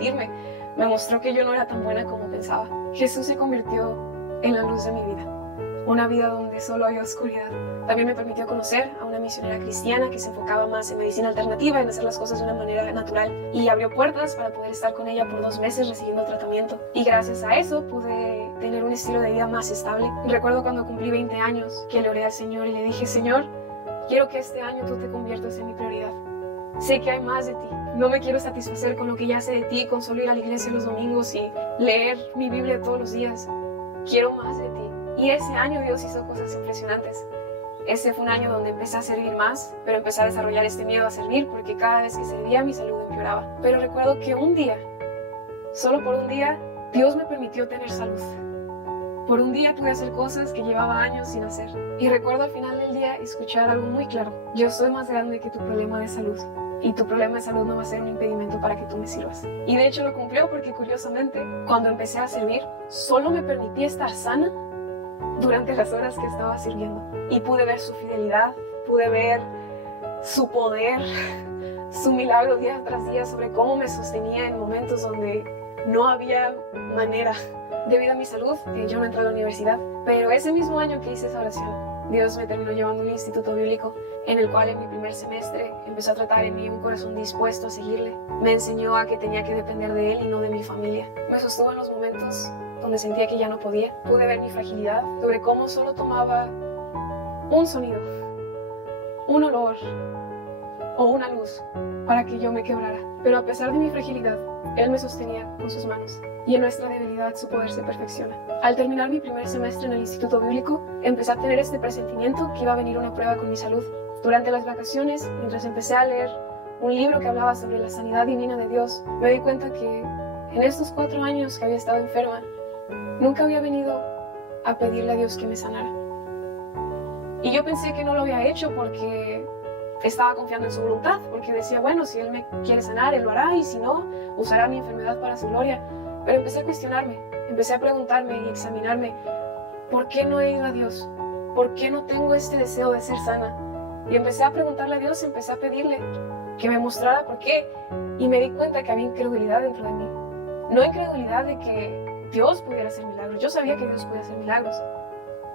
arrepentirme. Me mostró que yo no era tan buena como pensaba. Jesús se convirtió en la luz de mi vida, una vida donde solo había oscuridad. También me permitió conocer a una misionera cristiana que se enfocaba más en medicina alternativa, en hacer las cosas de una manera natural, y abrió puertas para poder estar con ella por 2 meses recibiendo tratamiento. Y gracias a eso pude tener un estilo de vida más estable. Recuerdo cuando cumplí 20 años que le oré al Señor y le dije: Señor, quiero que este año tú te conviertas en mi prioridad. Sé que hay más de ti. No me quiero satisfacer con lo que ya sé de ti, con solo ir a la iglesia los domingos y leer mi Biblia todos los días. Quiero más de ti. Y ese año Dios hizo cosas impresionantes. Ese fue un año donde empecé a servir más, pero empecé a desarrollar este miedo a servir porque cada vez que servía mi salud empeoraba. Pero recuerdo que un día, solo por un día, Dios me permitió tener salud. Por un día pude hacer cosas que llevaba años sin hacer. Y recuerdo al final del día escuchar algo muy claro: yo soy más grande que tu problema de salud. Y tu problema de salud no va a ser un impedimento para que tú me sirvas. Y de hecho lo cumplió, porque curiosamente, cuando empecé a servir, solo me permití estar sana durante las horas que estaba sirviendo. Y pude ver su fidelidad, pude ver su poder, su milagro día tras día sobre cómo me sostenía en momentos donde no había manera. Debido a mi salud, yo no entré a la universidad, pero ese mismo año que hice esa oración, Dios me terminó llevando a un instituto bíblico, en el cual en mi primer semestre empezó a tratar en mí un corazón dispuesto a seguirle. Me enseñó a que tenía que depender de Él y no de mi familia. Me sostuvo en los momentos donde sentía que ya no podía. Pude ver mi fragilidad, sobre cómo solo tomaba un sonido, un olor o una luz para que yo me quebrara. Pero a pesar de mi fragilidad, Él me sostenía con sus manos. Y en nuestra debilidad su poder se perfecciona. Al terminar mi primer semestre en el instituto bíblico, empecé a tener este presentimiento que iba a venir una prueba con mi salud. Durante las vacaciones, mientras empecé a leer un libro que hablaba sobre la sanidad divina de Dios, me di cuenta que en estos 4 años que había estado enferma, nunca había venido a pedirle a Dios que me sanara. Y yo pensé que no lo había hecho porque estaba confiando en su voluntad, porque decía, bueno, si Él me quiere sanar, Él lo hará, y si no, usará mi enfermedad para su gloria. Pero empecé a cuestionarme, empecé a preguntarme y examinarme: ¿por qué no he ido a Dios? ¿Por qué no tengo este deseo de ser sana? Y empecé a preguntarle a Dios, empecé a pedirle que me mostrara por qué, y me di cuenta que había incredulidad dentro de mí. No incredulidad de que Dios pudiera hacer milagros, yo sabía que Dios podía hacer milagros,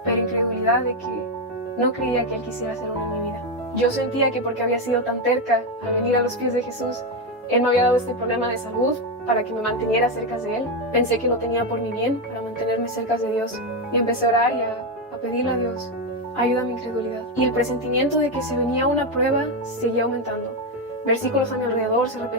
pero incredulidad de que no creía que Él quisiera hacer uno en mi vida. Yo sentía que porque había sido tan terca al venir a los pies de Jesús, Él me había dado este problema de salud para que me manteniera cerca de Él. Pensé que lo tenía por mi bien, para mantenerme cerca de Dios. Y empecé a orar y a pedirle a Dios: ayuda a mi incredulidad. Y el presentimiento de que se venía una prueba seguía aumentando. Versículos a mi alrededor se repetieron.